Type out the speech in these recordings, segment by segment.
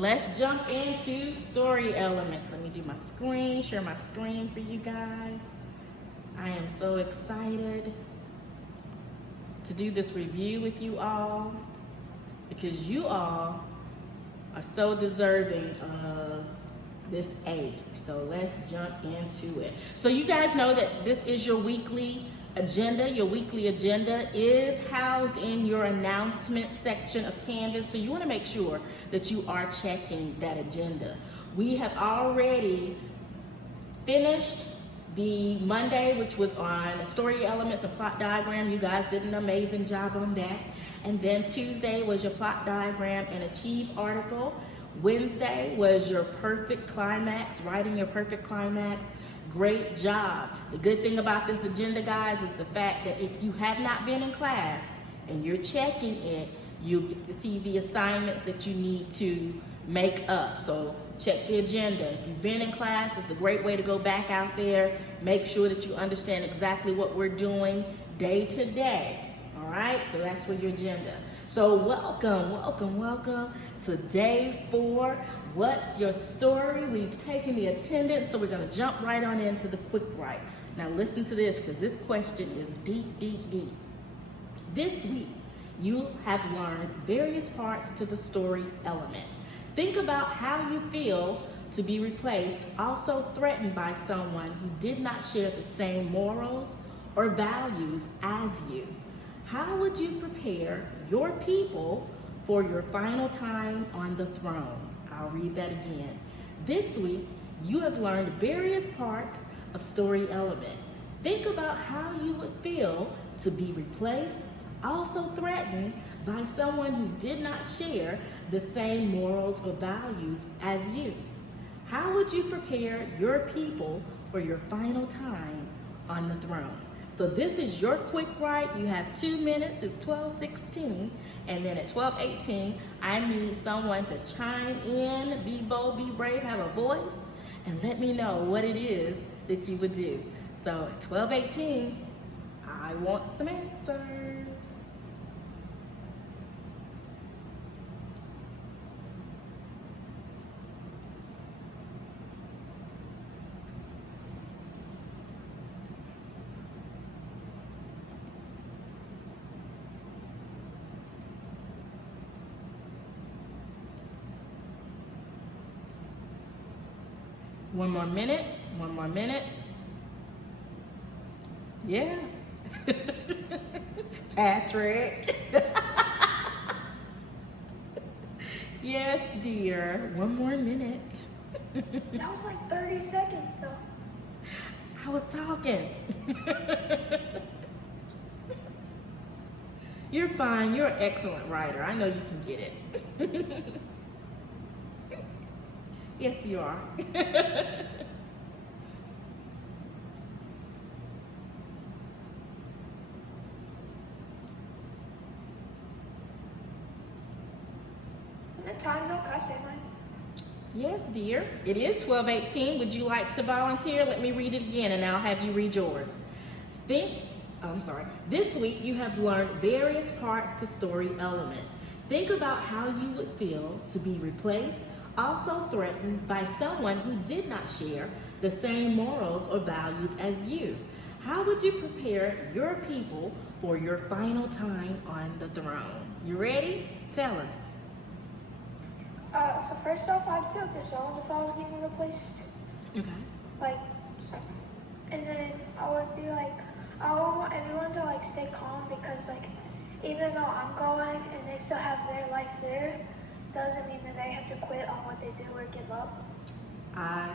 let's jump into story elements. Let me do my screen, share my screen for you guys. I am so excited to do this review with you all because you all are so deserving of this A. So let's jump into it. So you guys know that this is your weekly agenda. Your weekly agenda is housed in your announcement section of Canvas. So you want to make sure that you are checking that agenda. We have already finished the Monday, which was on story elements and plot diagram. You guys did an amazing job on that. And then Tuesday was your plot diagram and achieve article. Wednesday was your perfect climax, writing your perfect climax. Great job. The good thing about this agenda, guys, is the fact that if you have not been in class and you're checking it, you'll get to see the assignments that you need to make up. So check the agenda. If you've been in class, it's a great way to go back out there, make sure that you understand exactly what we're doing day to day. All right, so that's for your agenda. So welcome to day 4. What's your story? We've taken the attendance, so we're gonna jump right on into the quick write. Now listen to this, because this question is deep. This week, you have learned various parts to the story element. Think about how you feel to be replaced, also threatened by someone who did not share the same morals or values as you. How would you prepare your people for your final time on the throne? I'll read that again. This week, you have learned various parts of story element. Think about how you would feel to be replaced, also threatened by someone who did not share the same morals or values as you. How would you prepare your people for your final time on the throne? So this is your quick write. You have 2 minutes. It's 12:16. And then at 12:18, I need someone to chime in, be bold, be brave, have a voice, and let me know what it is that you would do. So at 12:18, I want some answers. One more minute. Yeah. Patrick. Yes, dear. One more minute. That was like 30 seconds though. I was talking. You're fine. You're an excellent writer. I know you can get it. Yes, you are. The time's on cussing, right? Yes, dear. It is 12:18. Would you like to volunteer? Let me read it again and I'll have you read yours. This week you have learned various parts to story element. Think about how you would feel to be replaced, also threatened by someone who did not share the same morals or values as you. How would you prepare your people for your final time on the throne? You ready? Tell us. So first off, I'd feel disowned if I was getting replaced. Okay. And then I would be like, I would want everyone to stay calm because even though I'm going and they still have their life there, doesn't mean that they have to quit on what they do or give up. I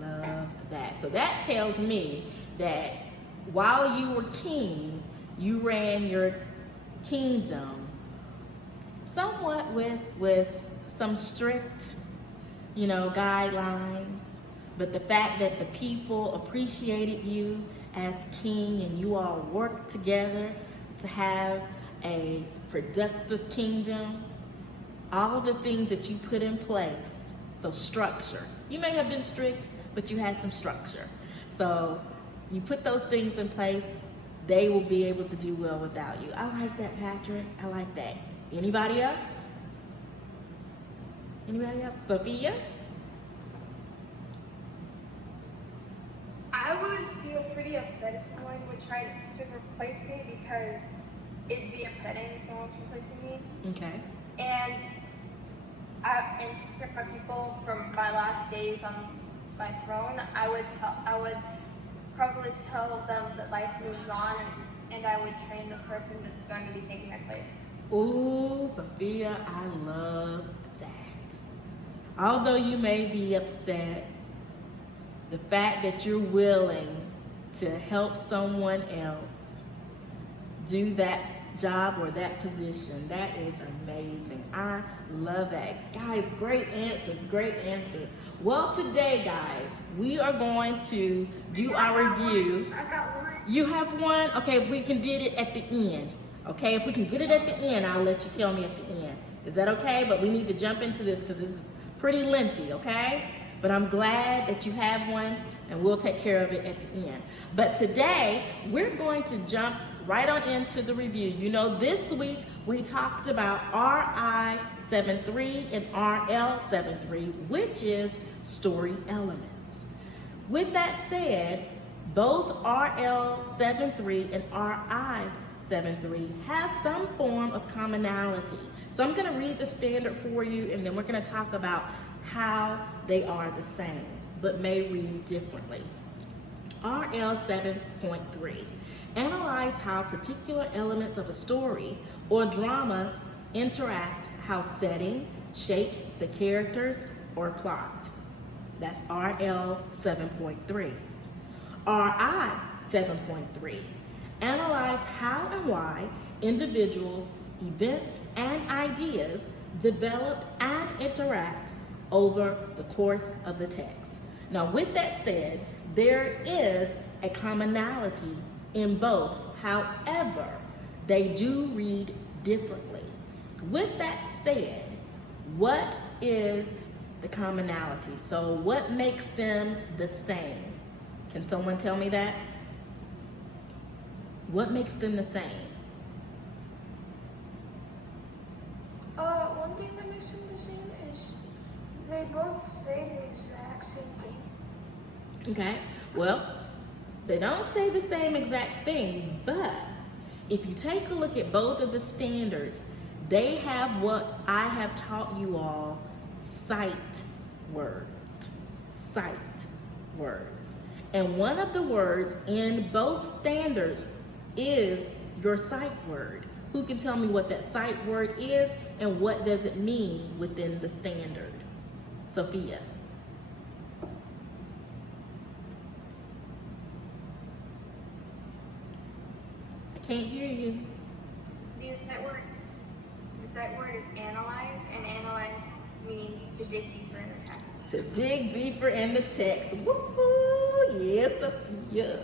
love that. So that tells me that while you were king, you ran your kingdom somewhat with some strict, guidelines. But the fact that the people appreciated you as king and you all worked together to have a productive kingdom, all the things that you put in place, so structure. You may have been strict, but you had some structure. So you put those things in place, they will be able to do well without you. I like that, Patrick. I like that. Anybody else? Anybody else? Sophia? I would feel pretty upset if someone would try to replace me because it'd be upsetting if someone's replacing me. Okay. And to protect my people from my last days on my throne, I would probably tell them that life moves on, and I would train the person that's going to be taking my place. Ooh, Sophia, I love that. Although you may be upset, the fact that you're willing to help someone else do that job or that position, that is amazing. I love that. Guys, great answers, great answers. Well, today, guys, we are going to do our review. I got one. You have one? Okay, if we can get it at the end. Okay, if we can get it at the end, I'll let you tell me at the end. Is that okay? But we need to jump into this because this is pretty lengthy, okay? But I'm glad that you have one, and we'll take care of it at the end. But today, we're going to jump right on into the review. You know, this week we talked about RI-73 and RL-73, which is story elements. With that said, both RL-73 and RI-73 have some form of commonality. So I'm going to read the standard for you, and then we're going to talk about how they are the same, but may read differently. RL 7.3. Analyze how particular elements of a story or drama interact, how setting shapes the characters or plot. That's RL 7.3. RI 7.3. Analyze how and why individuals, events, and ideas develop and interact over the course of the text. Now, with that said, there is a commonality in both. However, they do read differently. With that said, what is the commonality? So what makes them the same? Can someone tell me that? What makes them the same? One thing that makes them the same is they both say the exact same thing. Okay, well, they don't say the same exact thing, but if you take a look at both of the standards, they have what I have taught you all, sight words. Sight words. And one of the words in both standards is your sight word. Who can tell me what that sight word is and what does it mean within the standard? Sophia. I can't hear you. The sight word is analyze, and analyze means to dig deeper in the text. To dig deeper in the text. Woo-hoo! Yes, Sophia.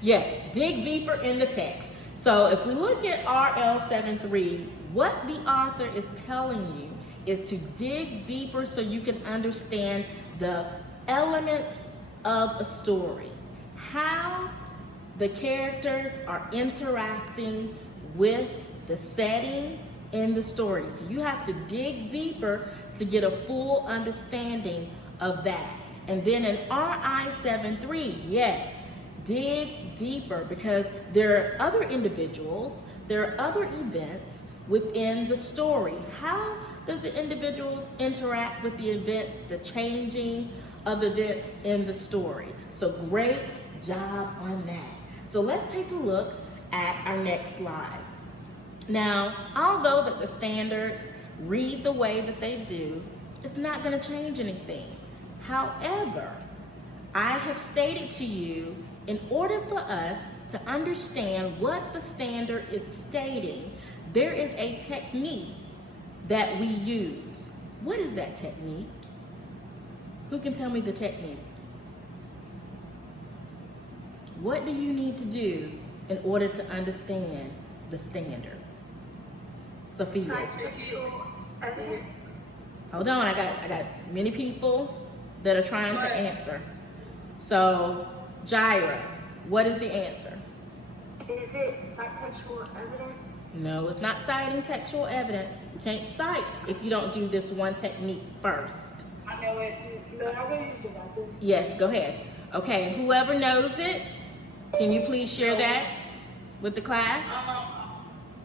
Yes, dig deeper in the text. So if we look at RL-73, what the author is telling you is to dig deeper so you can understand the elements of a story. How the characters are interacting with the setting in the story. So you have to dig deeper to get a full understanding of that. And then in RI-73, yes, dig deeper because there are other individuals, there are other events within the story. How does the individuals interact with the events, the changing of events in the story? So great job on that. So let's take a look at our next slide. Now, although that the standards read the way that they do, it's not going to change anything. However, I have stated to you, in order for us to understand what the standard is stating, there is a technique that we use. What is that technique? Who can tell me the technique? What do you need to do in order to understand the standard? Sophia. Hold on, I got many people that are trying to answer. So, Jaira, what is the answer? Is it cite textual evidence? No, it's not citing textual evidence. You can't cite if you don't do this one technique first. I know it. But I'm gonna use the bathroom. Yes, go ahead. Okay, whoever knows it, can you please share that with the class?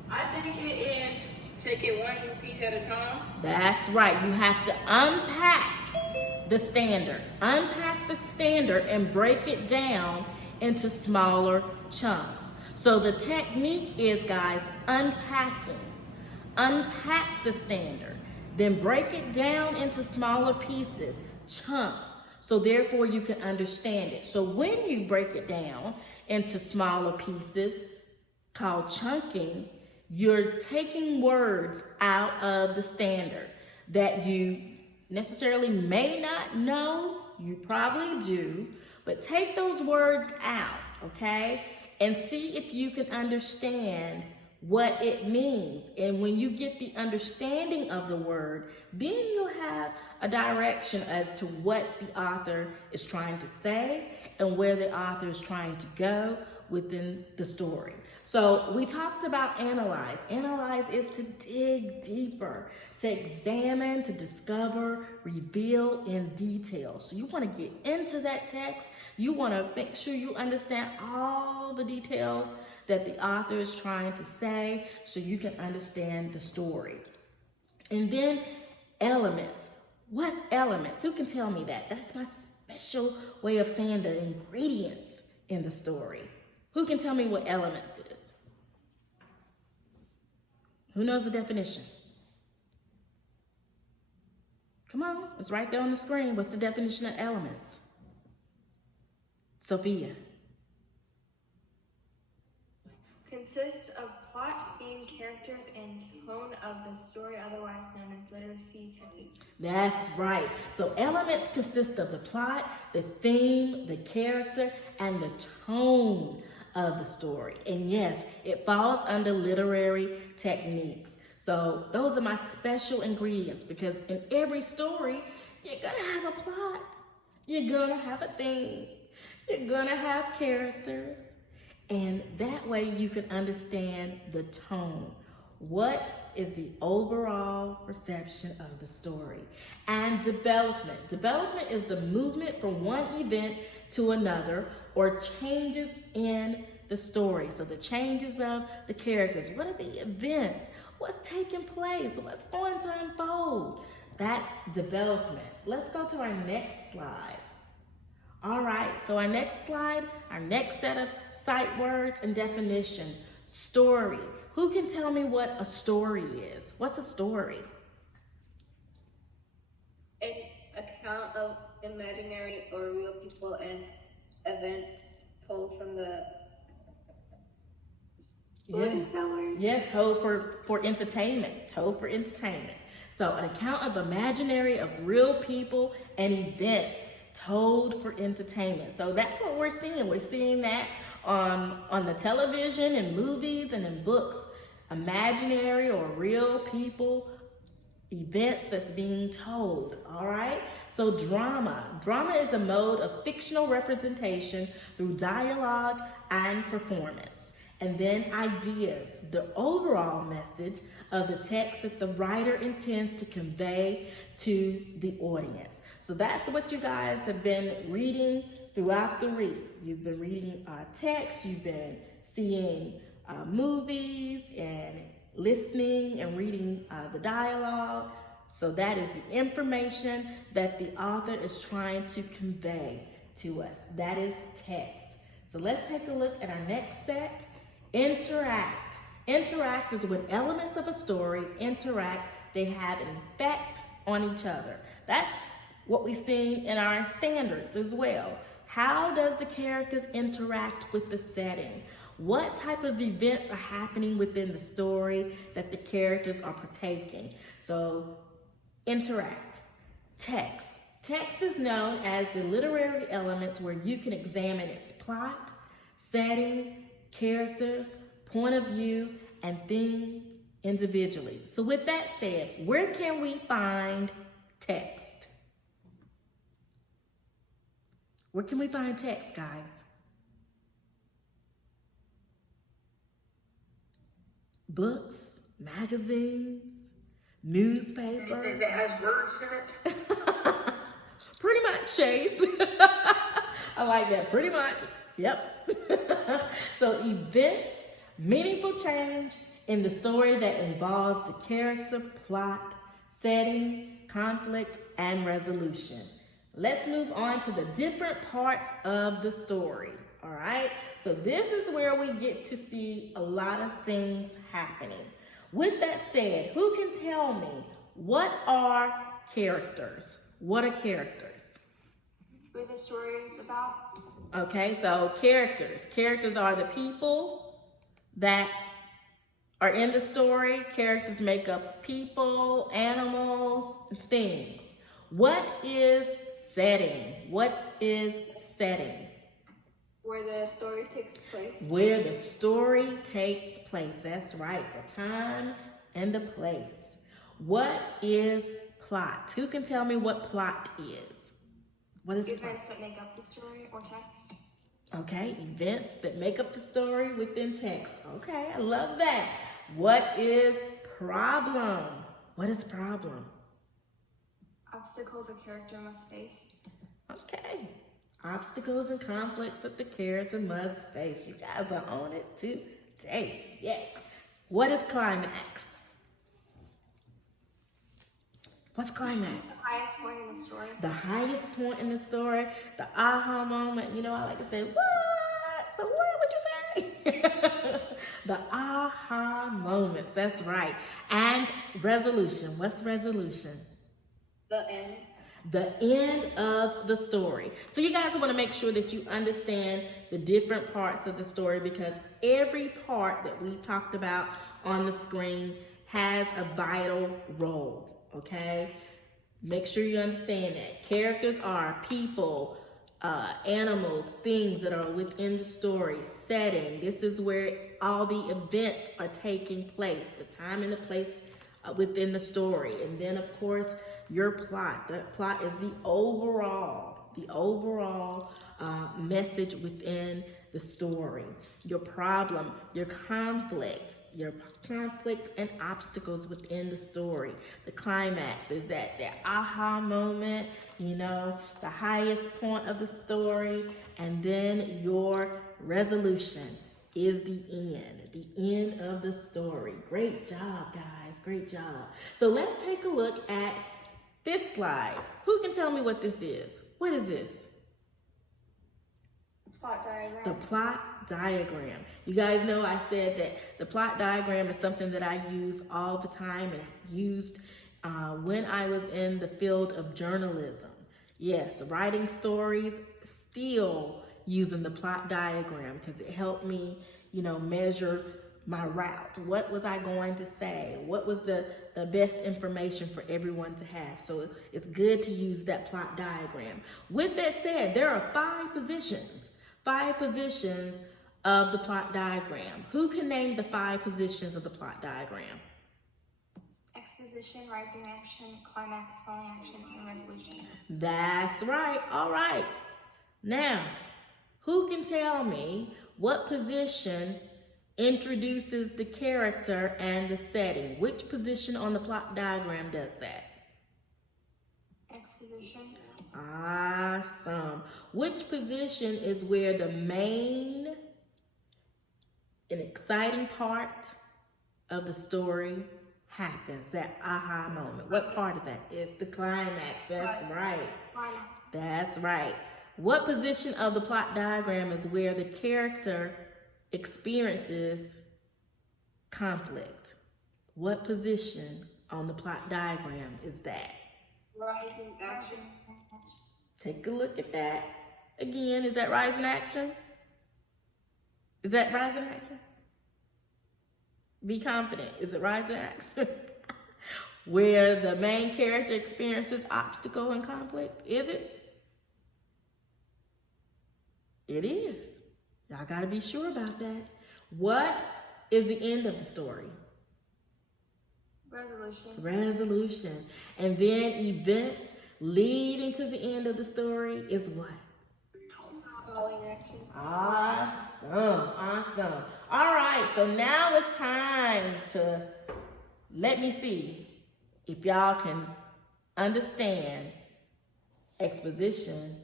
I think it is take it one piece at a time. That's right. You have to unpack the standard. Unpack the standard and break it down into smaller chunks. So the technique is, guys, unpacking. Unpack the standard. Then break it down into smaller pieces, chunks, so therefore you can understand it. So when you break it down into smaller pieces, called chunking, you're taking words out of the standard that you necessarily may not know, you probably do, but take those words out, okay? And see if you can understand what it means. And when you get the understanding of the word, then you'll have a direction as to what the author is trying to say and where the author is trying to go within the story. So we talked about analyze. Analyze is to dig deeper, to examine, to discover, reveal in detail. So you want to get into that text. You want to make sure you understand all the details that the author is trying to say so you can understand the story. And then elements. What's elements? Who can tell me that? That's my special way of saying the ingredients in the story. Who can tell me what elements is? Who knows the definition? Come on, it's right there on the screen. What's the definition of elements? Sophia. Consists of plot, theme, characters, and tone of the story, otherwise known as literacy techniques. That's right. So elements consist of the plot, the theme, the character, and the tone of the story. And yes, it falls under literary techniques. So those are my special ingredients, because in every story, you're gonna have a plot, you're gonna have a theme, you're gonna have characters, and that way you can understand the tone. What is the overall perception of the story? And development. Development is the movement from one event to another, or changes in the story. So the changes of the characters. What are the events? What's taking place? What's going to unfold? That's development. Let's go to our next slide. All right, so our next slide, our next set of sight words and definition. Story. Who can tell me what a story is? What's a story? An account of imaginary or real people and events told from the Yeah, told for entertainment. Told for entertainment. So an account of imaginary of real people and events told for entertainment. So that's what we're seeing. We're seeing that on the television and movies and in books. Imaginary or real people, events that's being told, all right? So drama. Drama is a mode of fictional representation through dialogue and performance. And then ideas, the overall message of the text that the writer intends to convey to the audience. So that's what you guys have been reading throughout the week. You've been reading text, you've been seeing movies and listening and reading the dialogue. So that is the information that the author is trying to convey to us. That is text. So let's take a look at our next set. Interact. Interact is when elements of a story interact. They have an effect on each other. That's what we see in our standards as well. How does the characters interact with the setting? What type of events are happening within the story that the characters are partaking? So, interact. Text. Text is known as the literary elements where you can examine its plot, setting, characters, point of view, and theme individually. So with that said, where can we find text? Where can we find text, guys? books, magazines, newspapers. Anything that has words in it? Pretty much, Chase. I like that. Pretty much. Yep. So events, meaningful change in the story that involves the character, plot, setting, conflict, and resolution. Let's move on to the different parts of the story. All right. So this is where we get to see a lot of things happening. With that said, who can tell me what are characters? What are characters? Who the story is about. Okay, so characters. Characters are the people that are in the story. Characters make up people, animals, things. What is setting? What is setting? Where the story takes place. Where the story takes place. That's right, the time and the place. What is plot? Who can tell me what plot is? What is plot? Events that make up the story or text. Okay, events that make up the story within text. Okay, I love that. What is problem? What is problem? Obstacles a character must face. Okay, obstacles and conflicts that the character must face. You guys are on it today. Yes. What is climax? What's climax? The highest point in the story. The highest point in the story, the aha moment. You know, I like to say, what? So what would you say? The aha moments. That's right. And resolution. What's resolution? The end. The end of the story. So you guys want to make sure that you understand the different parts of the story, because every part that we talked about on the screen has a vital role. Okay, make sure you understand that. Characters are people, animals, things that are within the story. Setting, this is where all the events are taking place, the time and the place within the story. And then of course, your plot. The plot is the overall message within the story. Your problem, your conflict and obstacles within the story. The climax is that aha moment, you know, the highest point of the story. And then your resolution is the end of the story. Great job, guys, great job. So let's take a look at this slide. Who can tell me what this is? What is this? Plot diagram. The plot diagram. You guys know I said that the plot diagram is something that I use all the time and used when I was in the field of journalism. Yes, writing stories, still using the plot diagram because it helped me, you know, measure my route. What was I going to say? What was the best information for everyone to have? So it's good to use that plot diagram. With that said, there are 5 positions of the plot diagram. Who can name the 5 positions of the plot diagram? Exposition, rising action, climax, falling action, and resolution. That's right. All right. Now, who can tell me what position introduces the character and the setting? Which position on the plot diagram does that? Exposition. Awesome. Which position is where the main and exciting part of the story happens? That aha moment. What part of that? It's the climax. That's right. That's right. What position of the plot diagram is where the character experiences conflict? What position on the plot diagram is that? Rising action. Take a look at that. Again, is that rising action? Is that rising action? Be confident. Is it rising action? Where the main character experiences obstacle and conflict? Is it? It is. Y'all gotta be sure about that. What is the end of the story? Resolution. Resolution. And then events leading to the end of the story is what? Falling action. Awesome, awesome. All right, so now it's time to let me see if y'all can understand exposition,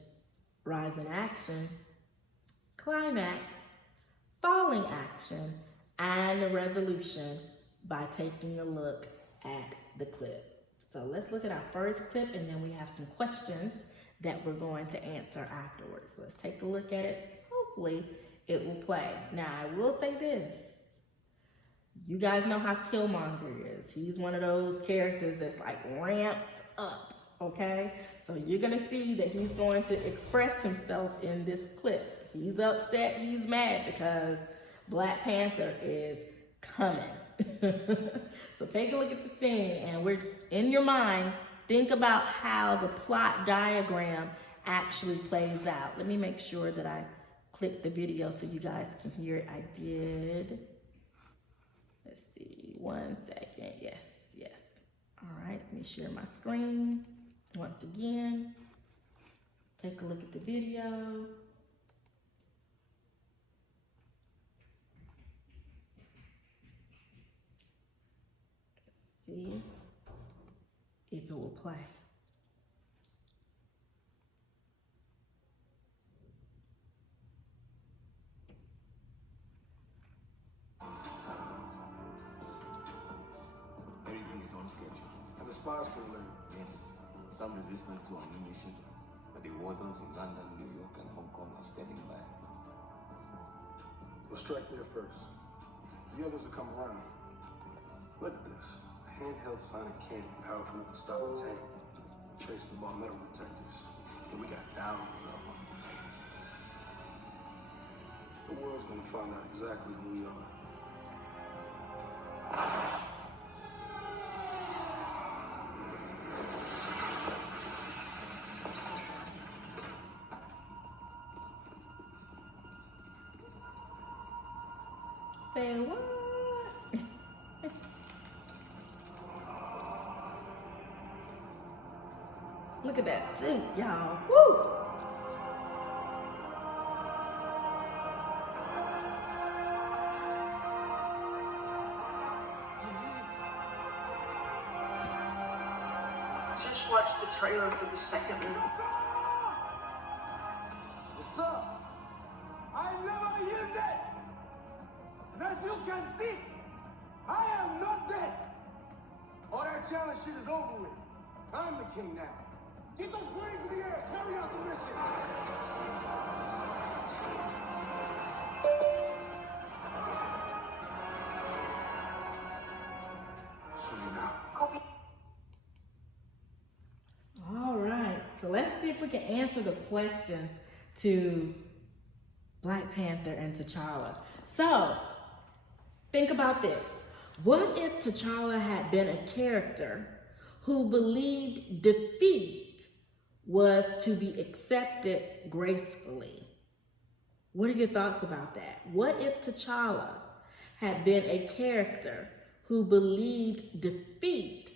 rise in action, climax, falling action, and the resolution by taking a look at the clip. So let's look at our first clip, and then we have some questions that we're going to answer afterwards. Let's take a look at it. Hopefully it will play. Now, I will say this. You guys know how Killmonger is. He's one of those characters that's like ramped up, okay? So you're gonna see that he's going to express himself in this clip. He's upset, he's mad because Black Panther is coming. So take a look at the scene, and we're in your mind, think about how the plot diagram actually plays out. Let me make sure that I click the video so you guys can hear it. I did. Let's see, 1 second. Yes, yes. All right, let me share my screen once again. Take a look at the video. Let's see if it will play. Everything is on schedule. And the spies can learn. Yes, some resistance to our new mission, but the wardens in London, New York, and Hong Kong are standing by. We'll strike there first. The others will come around. Look at this. A handheld sonic cannon powerful enough to stop a tank. Traceable by metal detectors. And we got thousands of them. The world's gonna find out exactly who we are. Say what? Look at that suit, y'all. Woo! Just watch the trailer for the second movie. What's up? I never yielded. And as you can see, I am not dead. All that challenge shit is over with. I'm the king now. Get those brains in the air. Carry out the mission. See you now. All right, so let's see if we can answer the questions to Black Panther and T'Challa. So, think about this. What if T'Challa had been a character who believed defeat was to be accepted gracefully? What are your thoughts about that? What if T'Challa had been a character who believed defeat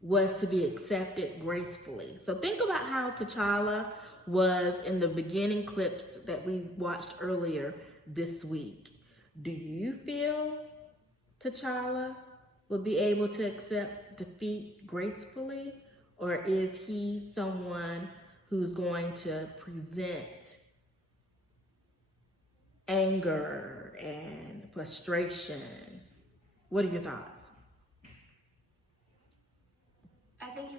was to be accepted gracefully? So think about how T'Challa was in the beginning clips that we watched earlier this week. Do you feel T'Challa will be able to accept defeat gracefully? Or is he someone who's going to present anger and frustration? What are your thoughts? I think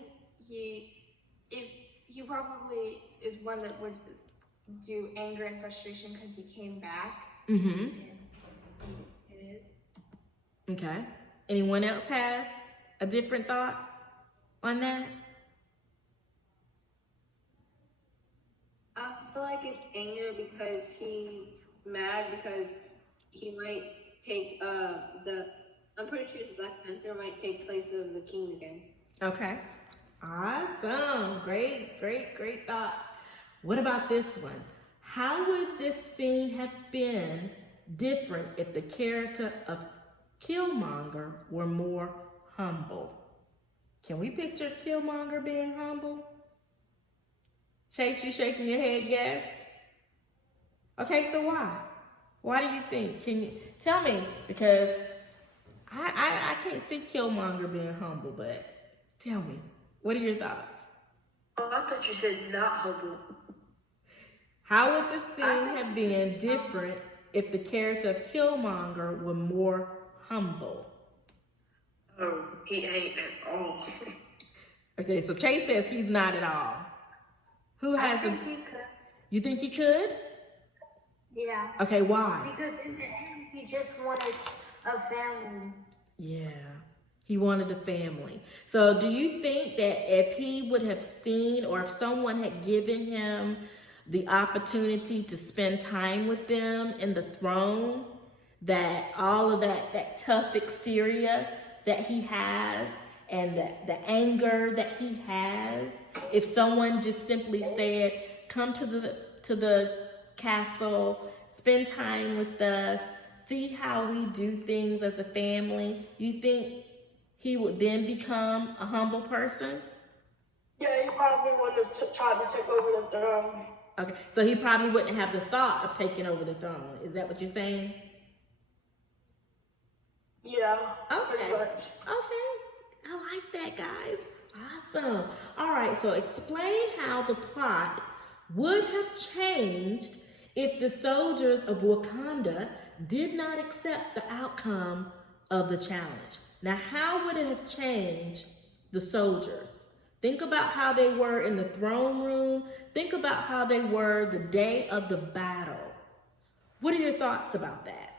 he probably is one that would do anger and frustration because he came back. Mm-hmm. It is. Okay. Anyone else have a different thought on that? I feel like it's anger because he's mad because he might take I'm pretty sure it's Black Panther might take place of the king again. Okay. Awesome. Great thoughts. What about this one? How would this scene have been different if the character of Killmonger were more humble? Can we picture Killmonger being humble? Chase, you shaking your head, yes? Okay, so why? Why do you think? Can you tell me? Because I can't see Killmonger being humble, but tell me, what are your thoughts? Oh, I thought you said not humble. How would the scene have been different if the character of Killmonger were more humble? Oh, he ain't at all. Okay, so Chase says he's not at all. Who hasn't? I think he could. You think he could? Yeah. Okay, why? Because in the end, he just wanted a family. Yeah, he wanted a family. So do you think that if he would have seen, or if someone had given him the opportunity to spend time with them in the throne, that all of that tough exterior that he has and the anger that he has, if someone just simply said, come to the castle, spend time with us, see how we do things as a family, you think he would then become a humble person? Yeah, he probably wanted to try to take over the throne. Okay, so he probably wouldn't have the thought of taking over the throne. Is that what you're saying? Yeah, Okay. pretty much. Okay. I like that, guys. Awesome. All right, so explain how the plot would have changed if the soldiers of Wakanda did not accept the outcome of the challenge. Now, how would it have changed the soldiers? Think about how they were in the throne room. Think about how they were the day of the battle. What are your thoughts about that?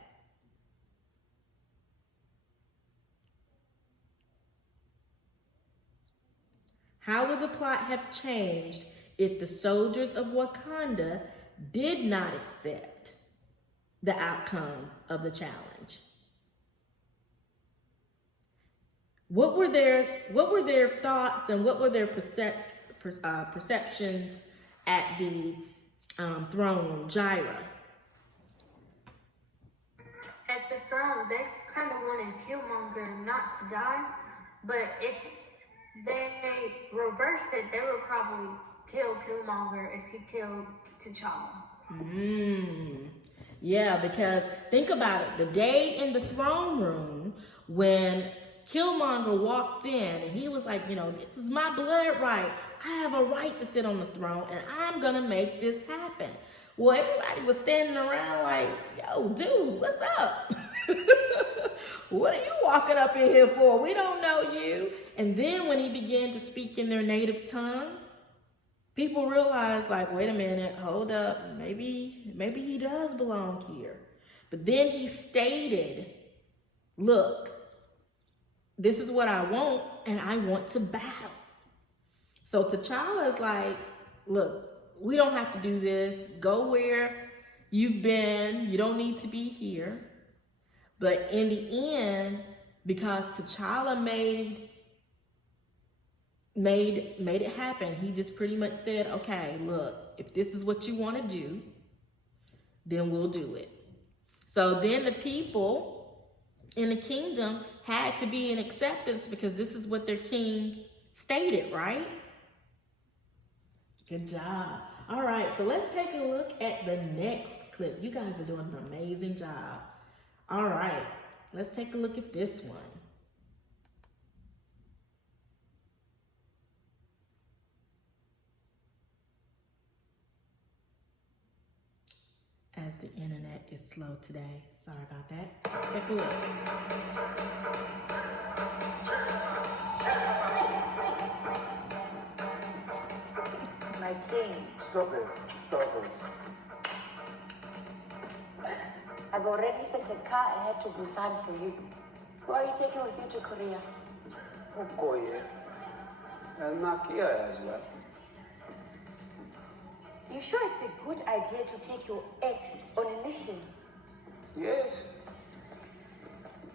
How would the plot have changed if the soldiers of Wakanda did not accept the outcome of the challenge? What were their thoughts and what were their perceptions at the throne room? Jaira. At the throne, they kind of wanted Killmonger not to die, but if they reversed it, they would probably kill Killmonger if he killed T'Challa. Yeah, because think about it. The day in the throne room when Killmonger walked in and he was like, this is my blood right. I have a right to sit on the throne and I'm going to make this happen. Well, everybody was standing around like, yo, dude, what's up? What are you walking up in here for? We don't know you. And then when he began to speak in their native tongue, people realized, like, wait a minute, hold up, maybe he does belong here. But then he stated, look, this is what I want, and I want to battle. So T'Challa is like, look, we don't have to do this. Go where you've been. You don't need to be here. But in the end, because T'Challa made it happen, he just pretty much said, okay, look, if this is what you want to do, then we'll do it. So then the people in the kingdom had to be in acceptance because this is what their king stated, right? Good job. All right, so let's take a look at the next clip. You guys are doing an amazing job. All right, let's take a look at this one. As the internet is slow today. Sorry about that. Take a look. My king, Stop it. Stop it. I've already sent a car ahead to Busan for you. Who are you taking with you to Korea? Okoye. And Nakia as well. You sure it's a good idea to take your ex on a mission? Yes.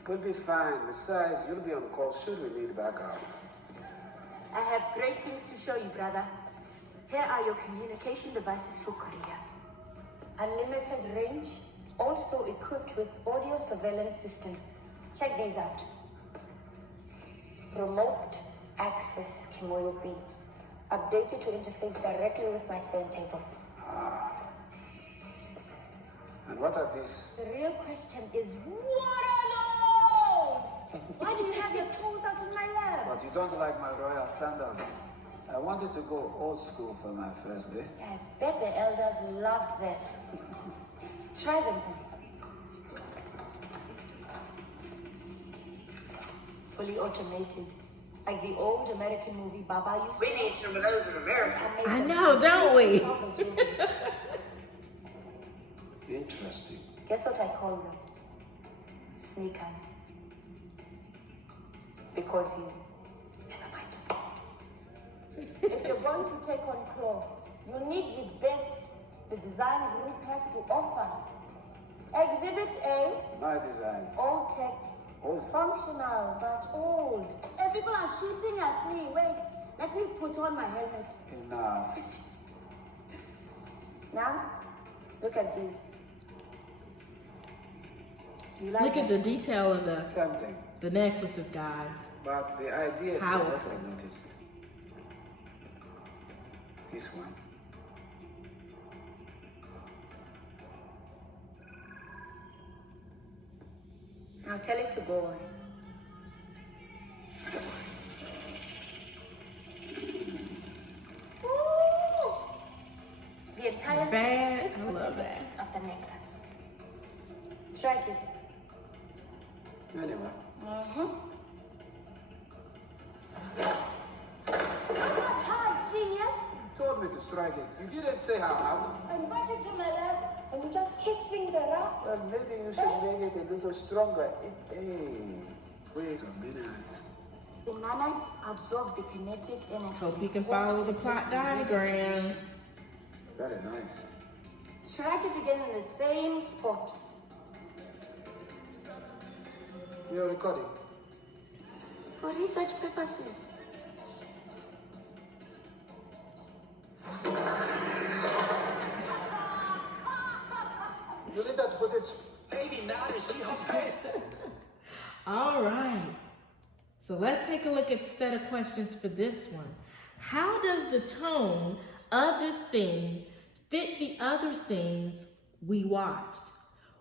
We'll be fine. Besides, you'll be on call should we need backup. I have great things to show you, brother. Here are your communication devices for Korea. Unlimited range, also equipped with audio surveillance system. Check these out. Remote access Kimoyo beats. Updated to interface directly with my same table. what are these? The real question is, what are those? Why do you have your toes out in my lap? But you don't like my royal sandals. I wanted to go old school for my first day. I bet the elders loved that. Try them. Fully automated. Like the old American movie Baba used to. We need some of those in America. I know, don't we? Interesting. Guess what I call them? Sneakers. Because you never mind. If you're going to take on Claw, you need the best the design group has to offer. Exhibit A, My design. old tech, functional but old. And people are shooting at me. Wait, let me put on my helmet. Enough. Now, look at this. Do you like Look at that? the detail of Tempting. the necklaces, guys. But the idea is How? to what I noticed. This one. Now tell it to go on. Ooh! The entire Bad. fits I with love the that. boutique of the necklace. Strike it. Anyway. Not hard, genius. You told me to strike it. You didn't say how hard. I invite you to my lab and you just kick things around. Well, maybe you should make it a little stronger. Hey, wait a minute. The nanites absorb the kinetic energy. Hope you can follow the plot diagram. Very nice. Strike it again in the same spot. You're recording. For research purposes. You need that footage. Baby, now that she home. All right. So let's take a look at the set of questions for this one. How does the tone of this scene fit the other scenes we watched?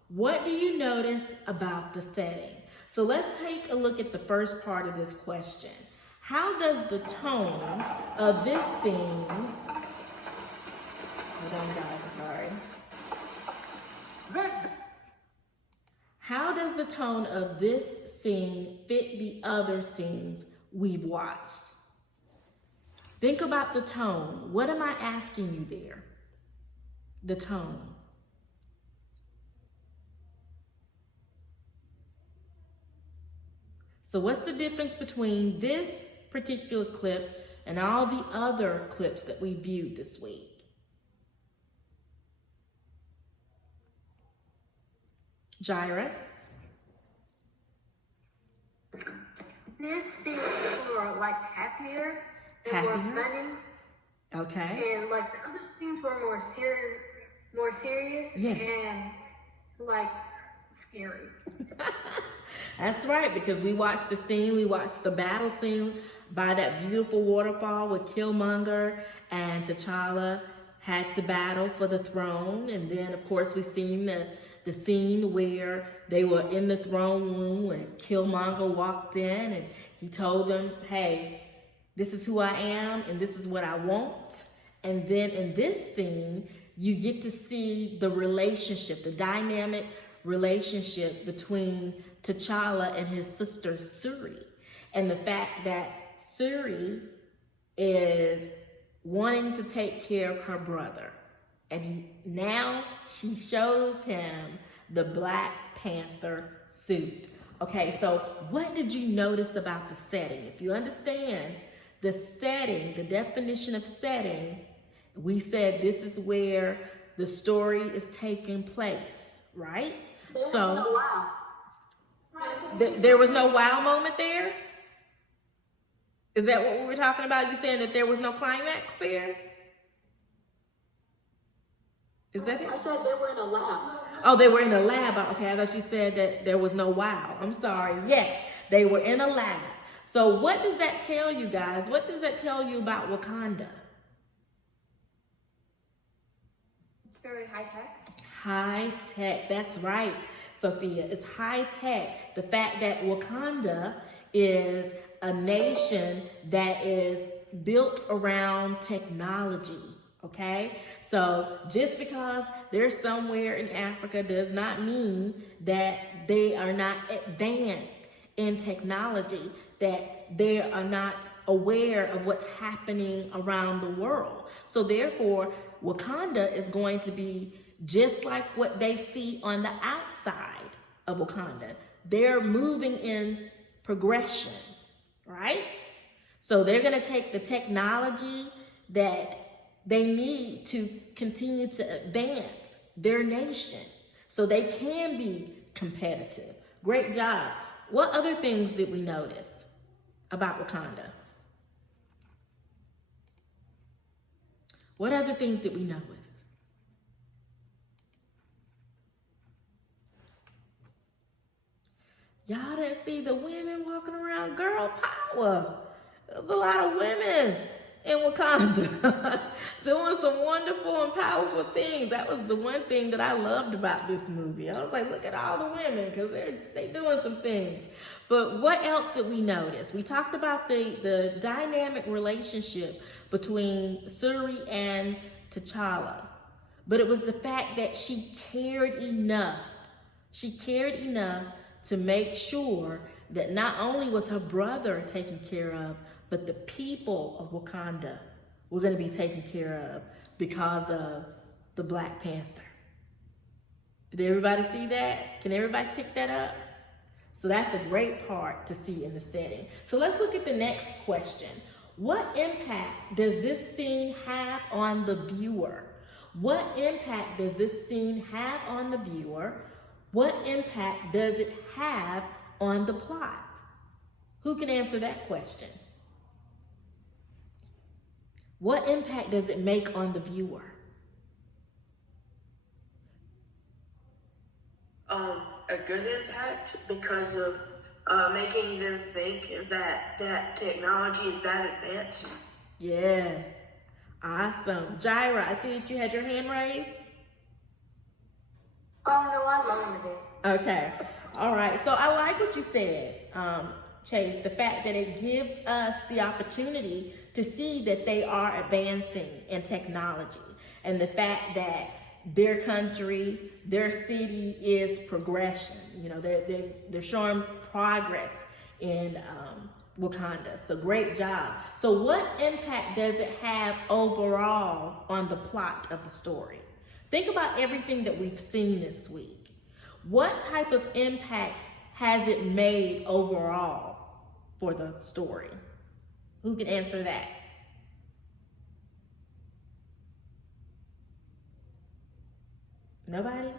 What do you notice about the setting? So let's take a look at the first part of this question. How does the tone of this scene... Hold on, guys, I'm sorry. How does the tone of this scene fit the other scenes we've watched? Think about the tone. What am I asking you there? The tone. So what's the difference between this particular clip and all the other clips that we viewed this week? Jaira? This seems more like happier and more Happier? funny, Okay. and like the other scenes were more serious Yes. and like scary. That's right, because we watched the battle scene by that beautiful waterfall with Killmonger and T'Challa had to battle for the throne. And then, of course, we seen the scene where they were in the throne room where Killmonger walked in and he told them, hey, this is who I am and this is what I want. And then in this scene, you get to see the relationship, the dynamic relationship between T'Challa and his sister Shuri. And the fact that Shuri is wanting to take care of her brother. And now she shows him the Black Panther suit. Okay, so what did you notice about the setting? If you understand the setting, the definition of setting, we said this is where the story is taking place, right? So there was no wow moment there? Is that what we were talking about? You saying that there was no climax there? Is that it? I said they were in a lab. Oh, they were in a lab. Okay, I thought you said that there was no wow. I'm sorry. Yes, they were in a lab. So what does that tell you guys? What does that tell you about Wakanda? It's very high tech. High tech. That's right, Sophia. It's high tech. The fact that Wakanda is a nation that is built around technology. Okay, so just because they're somewhere in Africa does not mean that they are not advanced in technology, that they are not aware of what's happening around the world. So therefore, Wakanda is going to be just like what they see on the outside of Wakanda. They're moving in progression, right? So they're going to take the technology that they need to continue to advance their nation so they can be competitive. Great job. What other things did we notice about Wakanda? What other things did we notice? Y'all didn't see the women walking around, girl power. There's a lot of women in Wakanda doing some wonderful and powerful things. That was the one thing that I loved about this movie. I was like, look at all the women, because they're doing some things. But what else did we notice? We talked about the dynamic relationship between Shuri and T'Challa. But it was the fact that she cared enough. She cared enough to make sure that not only was her brother taken care of, but the people of Wakanda were going to be taken care of because of the Black Panther. Did everybody see that? Can everybody pick that up? So that's a great part to see in the setting. So let's look at the next question. What impact does this scene have on the viewer? What impact does this scene have on the viewer? What impact does it have on the plot? Who can answer that question? What impact does it make on the viewer? A good impact because of making them think that technology is that advanced. Yes. Awesome. Jaira, I see that you had your hand raised. Oh no, I lowered it. Okay. All right. So I like what you said, Chase, the fact that it gives us the opportunity to see that they are advancing in technology, and the fact that their country, their city is progression. You know, they're showing progress in Wakanda. So great job. So what impact does it have overall on the plot of the story? Think about everything that we've seen this week. What type of impact has it made overall for the story? Who can answer that? Nobody?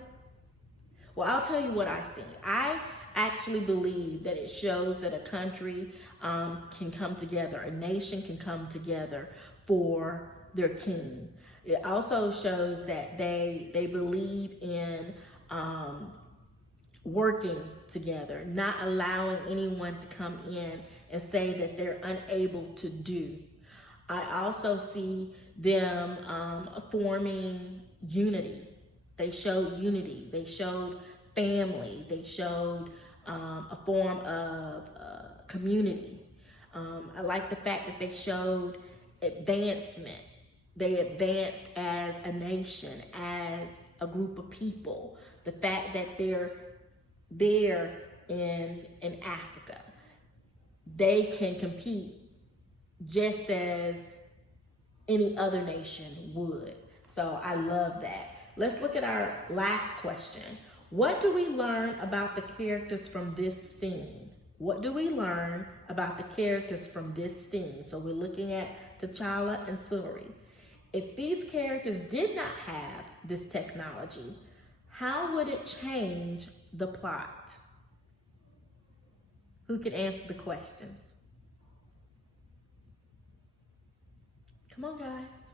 Well, I'll tell you what I see. I actually believe that it shows that a country can come together, a nation can come together for their king. It also shows that they believe in working together, not allowing anyone to come in and say that they're unable to do. I also see them forming unity. They showed unity. They showed family. They showed a form of community. I like the fact that they showed advancement. They advanced as a nation, as a group of people. The fact that they're there in Africa, they can compete just as any other nation would. So I love that. Let's look at our last question. What do we learn about the characters from this scene? What do we learn about the characters from this scene? So we're looking at T'Challa and Shuri. If these characters did not have this technology, how would it change the plot? Who can answer the questions? Come on, guys.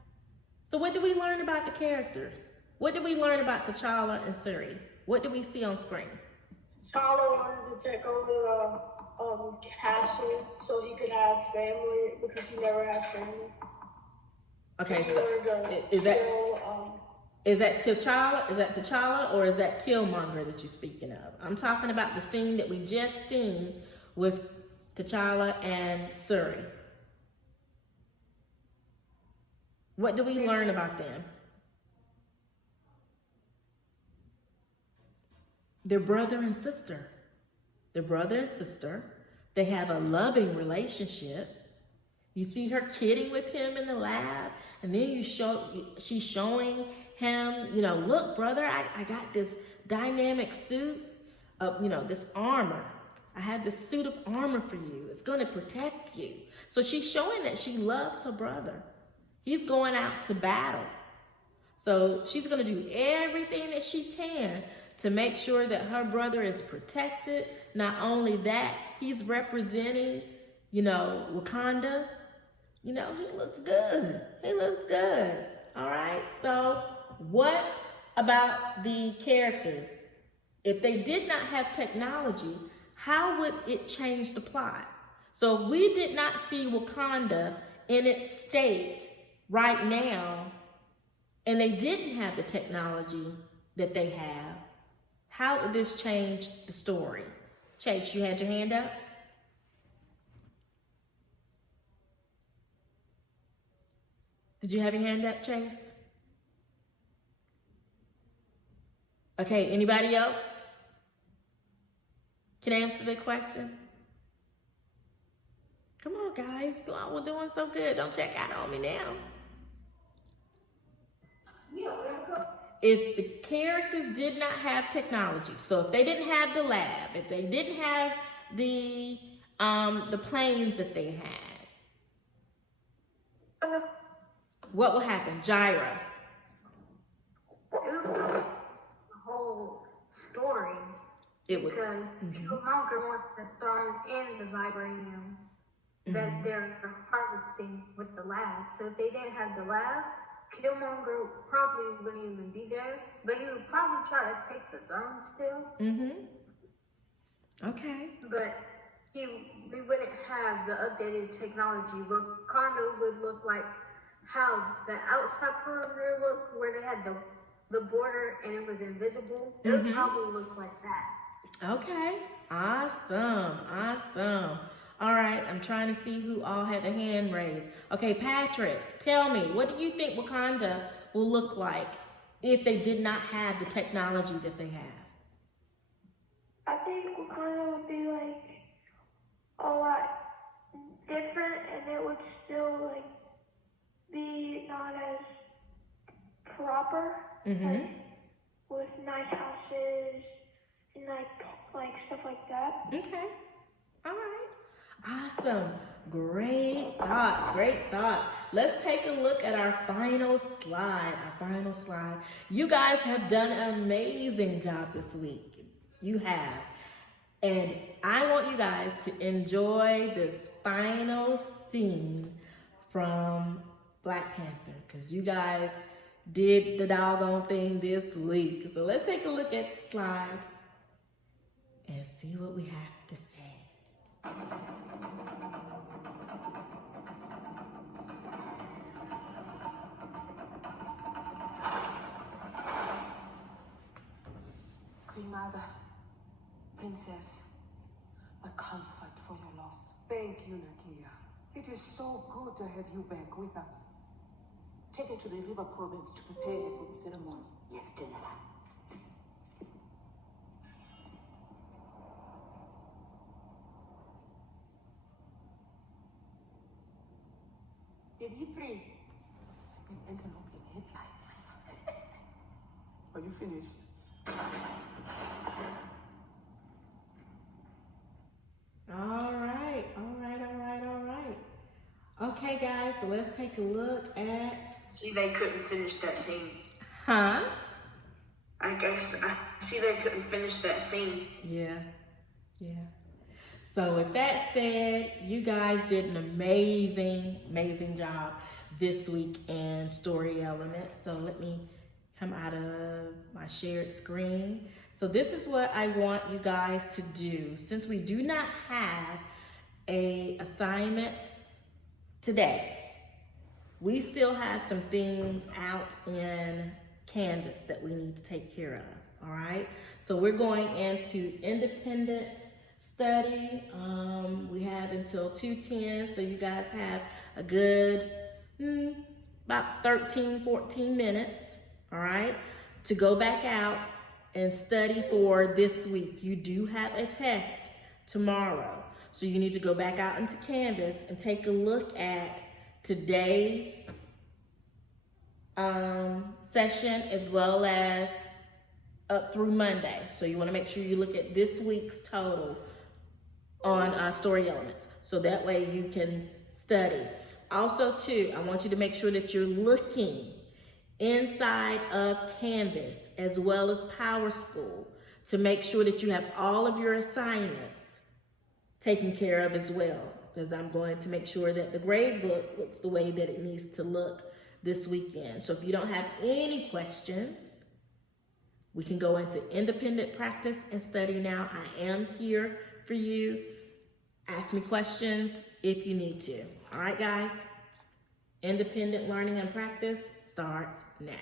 So what do we learn about the characters? What did we learn about T'Challa and Shuri? What do we see on screen? T'Challa wanted to take over the castle so he could have family because he never had family. Okay, He so wanted to is that kill, Is that T'Challa? Is that T'Challa or is that Killmonger that you're speaking of? I'm talking about the scene that we just seen with T'Challa and Shuri. What do we learn about them? They're brother and sister. They're brother and sister. They have a loving relationship. You see her kidding with him in the lab, and then she's showing him, you know, look, brother, I got this dynamic suit of, you know, this armor. I have this suit of armor for you. It's going to protect you. So she's showing that she loves her brother. He's going out to battle. So she's going to do everything that she can to make sure that her brother is protected. Not only that, he's representing, you know, Wakanda. You know, he looks good. He looks good. All right. So what about the characters? If they did not have technology, how would it change the plot? So if we did not see Wakanda in its state right now, and they didn't have the technology that they have, how would this change the story? Chase, you had your hand up? Did you have your hand up, Chase? Okay, anybody else can answer the question? Come on, guys. You all were doing so good. Don't check out on me now. If the characters did not have technology, so if they didn't have the lab, if they didn't have the planes that they had, what will happen? Jaira. The whole story. It would. Because Killmonger wants the stone and the vibranium that they're harvesting with the lab. So if they didn't have the lab, Killmonger probably wouldn't even be there, but he would probably try to take the throne still. Okay. But we wouldn't have the updated technology. Wakanda would look like how the outside perimeter looked, where they had the border and it was invisible. It would probably look like that. Okay. Awesome. Awesome. All right. I'm trying to see who all had their hand raised. Okay, Patrick, tell me, what do you think Wakanda will look like if they did not have the technology that they have? I think Wakanda would be like a lot different, and it would still like be not as proper, like with nice houses and like stuff like that. Okay. All right. Awesome. Great thoughts. Great thoughts. Let's take a look at our final slide. You guys have done an amazing job this week. You have. And I want you guys to enjoy this final scene from Black Panther, because you guys did the doggone thing this week. So let's take a look at the slide and see what we have to say. Queen Mother, Princess, a comfort for your loss. Thank you, Nakia. It is so good to have you back with us. Take her to the river province to prepare her for the ceremony. Yes, General. Did he freeze? An antelope in headlights. Are you finished? All right. Okay, guys, so let's take a look at... See, they couldn't finish that scene. Huh? I guess I see they couldn't finish that scene. Yeah. So with that said, you guys did an amazing job this week in Story Elements. So let me come out of my shared screen. So this is what I want you guys to do. Since we do not have an assignment today, we still have some things out in Candace that we need to take care of, all right? So we're going into independent study. We have until 2:10, so you guys have a good about 13, 14 minutes, all right, to go back out and study for this week. You do have a test tomorrow, so you need to go back out into Canvas and take a look at today's session as well as up through Monday. So you want to make sure you look at this week's total on story elements, so that way you can study. Also too, I want you to make sure that you're looking inside of Canvas as well as PowerSchool to make sure that you have all of your assignments taken care of as well, because I'm going to make sure that the grade book looks the way that it needs to look this weekend. So if you don't have any questions, we can go into independent practice and study now. I am here for you. Ask me questions if you need to. All right, guys? Independent learning and practice starts now.